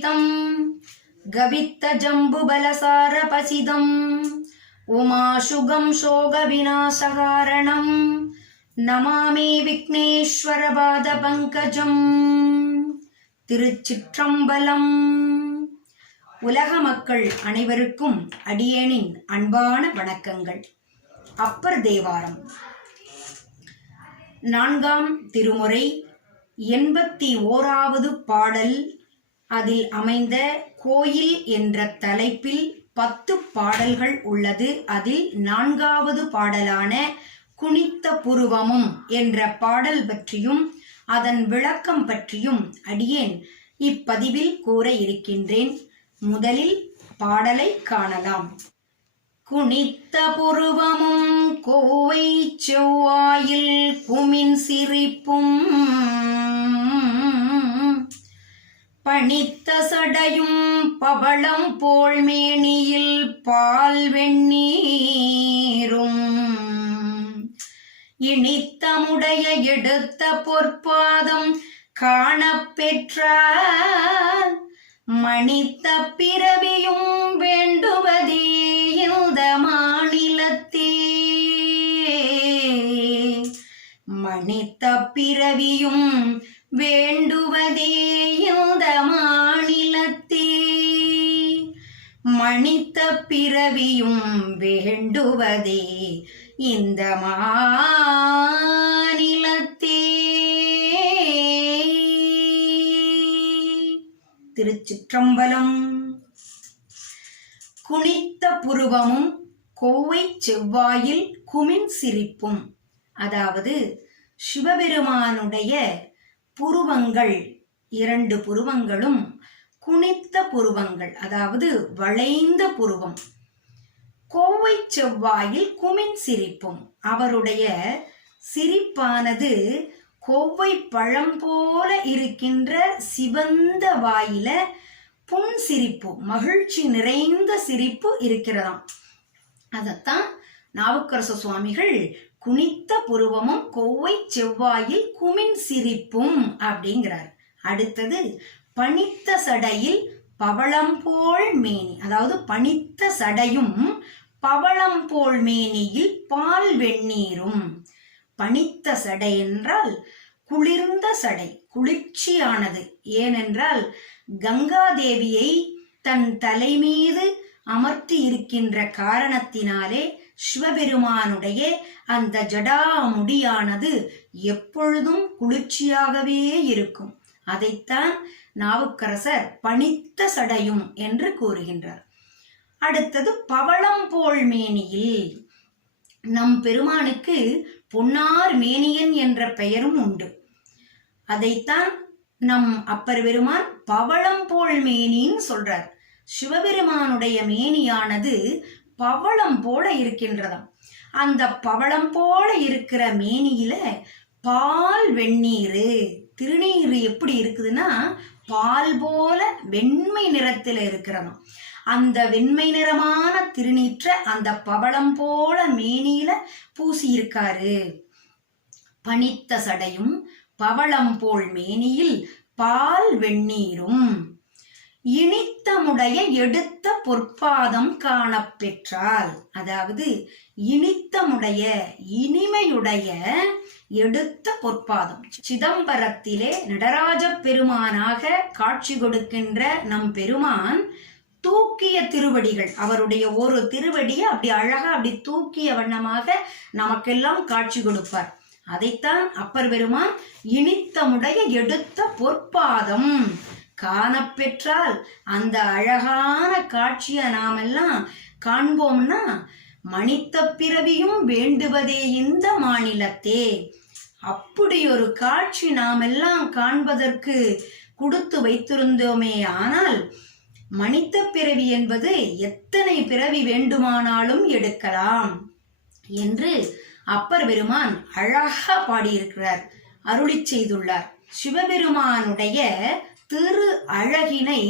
मोदकनादिसेवितम् गवित्तजम्बुबलसारपसिदम् उमाशुगं शोकविनाशकारणम् நமாமே விக்னேஸ்வரபாதபங்கஜம் திருச்சிற்றம்பலம் உலக மக்கள் அனைவருக்கும் அடியேனின் அன்பான வணக்கங்கள் அப்பர் தேவாரம் நான்காம் திருமுறை எண்பத்தி ஓராவது பாடல் அதில் அமைந்த கோயில் என்ற தலைப்பில் பத்து பாடல்கள் உள்ளது. அதில் நான்காவது பாடலான குனித்த புருவமும் என்ற பாடல் பற்றியும் அதன் விளக்கம் பற்றியும் அடியேன் இப்பதிவில் கூற இருக்கின்றேன். முதலில் பாடலை காணலாம். குனித்த புருவமும் கோவை செவ்வாயில் குமின் சிரிப்பும் பணித்த சடையும் பவளம் போல் மேனியில் பால் வெண்ணீரும் இனித்தமுடைய எடுத்த பொற்பாதம் காணப்பெற்றார் மணித்த பிறவியும் வேண்டுவதே. மணித்த பிறவியும் வேண்டுவதே இந்த மாநிலத்தே. மணித்த பிறவியும் வேண்டுவதே இந்த மாநிலத்தே. திருச்சிற்றம்பலம். குனித்த புருவமும் கோவை செவ்வாயில் குமின் சிரிப்பும். அதாவது சிவபெருமானுடைய புருவங்கள் இரண்டு புருவங்களும் குனித்த புருவங்கள் அதாவது வளைந்த புருவம். கோவை செவ்வாயில் குமின் சிரிப்பும். அவருடைய சிரிப்பானது கோவை பழம் போல இருக்கின்ற சிவந்த வாயில புன் சிரிப்பு மகிழ்ச்சி நிறைந்த சிரிப்பு இருக்கிறதாம். அதத்தான் நாவுக்கரசு சுவாமிகள் குனித்த புருவமும் கொவ்வை செவ்வாயில் குமின் சிரிப்பும் அப்படிங்கிறார். அடுத்தது பனித்த சடையில் பவளம் போல் மேனி. அதாவது பனித்த சடையும் பவளம் போல் மேனியில் பால் வெந்நீரும். பனித்த சடை என்றால் குளிர்ந்த சடை குளிர்ச்சியானது. ஏனென்றால் கங்காதேவியை தன் தலைமீது அமர்த்தி இருக்கின்ற காரணத்தினாலே சிவபெருமானுடைய அந்த ஜடாமுடியானது எப்பொழுதும் குளிர்ச்சியாகவே இருக்கும். அதைத்தான் நாவுக்கரசர் பனித்த சடையும் என்று கூறுகின்றார். அடுத்தது பவளம் போல் மேனியில் நம் பெருமானுக்கு பொன்னார் மேனியன் என்ற பெயரும் உண்டு. அதைத்தான் நம் அப்பர் பெருமான் பவளம் போல் மேனின்னு சொல்றார். சிவபெருமானுடைய மேனியானது பவளம் போல இருக்கின்றதாம். அந்த பவளம் போல இருக்கிற மேனியில பால் வெந்நீர். திருநீர் எப்படி இருக்குதுன்னா பால் போல வெண்மை நிறத்தில் இருக்கிறதாம். அந்த வெண்மை நிறமான திருநீற்ற அந்த பவளம் போல மேனியில பூசி இருக்காரு பனித்த சடையும் பவளம் போல் மேனியில் பால் வெந்நீரும். இனித்தமுடைய எடுத்த பொற்பாதம் காணப்பெற்றால் அதாவது இனித்தமுடைய இனிமையுடைய எடுத்த பொற்பாதம். சிதம்பரத்திலே நடராஜ பெருமானாக காட்சி கொடுக்கின்ற நம் பெருமான் தூக்கிய திருவடிகள். அவருடைய ஒரு திருவடியை அப்படி அழகா அப்படி தூக்கிய வண்ணமாக நமக்கெல்லாம் காட்சி கொடுப்பார். அதைத்தான் அப்பர் பெருமான் இனித்தமுடைய எடுத்த பொற்பாதம். காணப்பெற்றால் அந்த அழகான காட்சியை நாமெல்லாம் காண்போம்னா மனித பிறவியும் வேண்டுவதே இந்த மாநிலத்தே. அப்படி ஒரு காட்சி நாமெல்லாம் காண்பதற்கு கொடுத்து வைத்திருந்தோமே ஆனால் மனித பிறவி என்பது எத்தனை பிறவி வேண்டுமானாலும் எடுக்கலாம் என்று அப்பர் பெருமான் அழகா பாடியிருக்கிறார் அருளி செய்துள்ளார். சிவபெருமானுடைய திரு அழகினை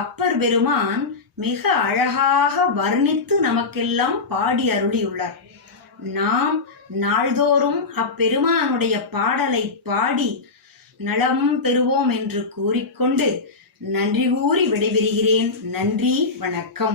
அப்பர் பெருமான் மிக அழகாக வர்ணித்து நமக்கெல்லாம் பாடி அருளியுள்ளார். நாம் நாள்தோறும் அப்பெருமானுடைய பாடலை பாடி நலம் பெறுவோம் என்று கூறிக்கொண்டு நன்றி கூறி விடைபெறுகிறேன். நன்றி வணக்கம்.